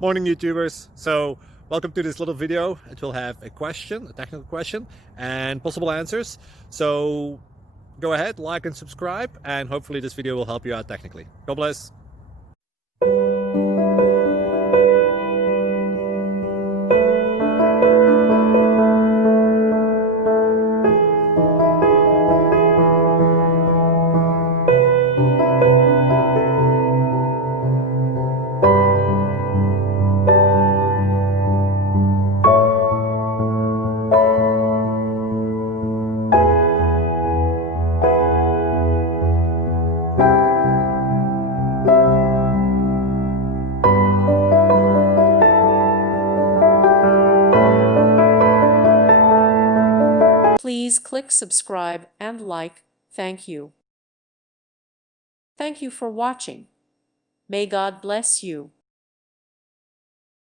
Morning, YouTubers. So welcome to this little video. It will have a question, a technical question, and possible answers. So go ahead, like and subscribe, and hopefully this video will help you out technically. God bless. Please click subscribe and like. Thank you. Thank you for watching. May God bless you.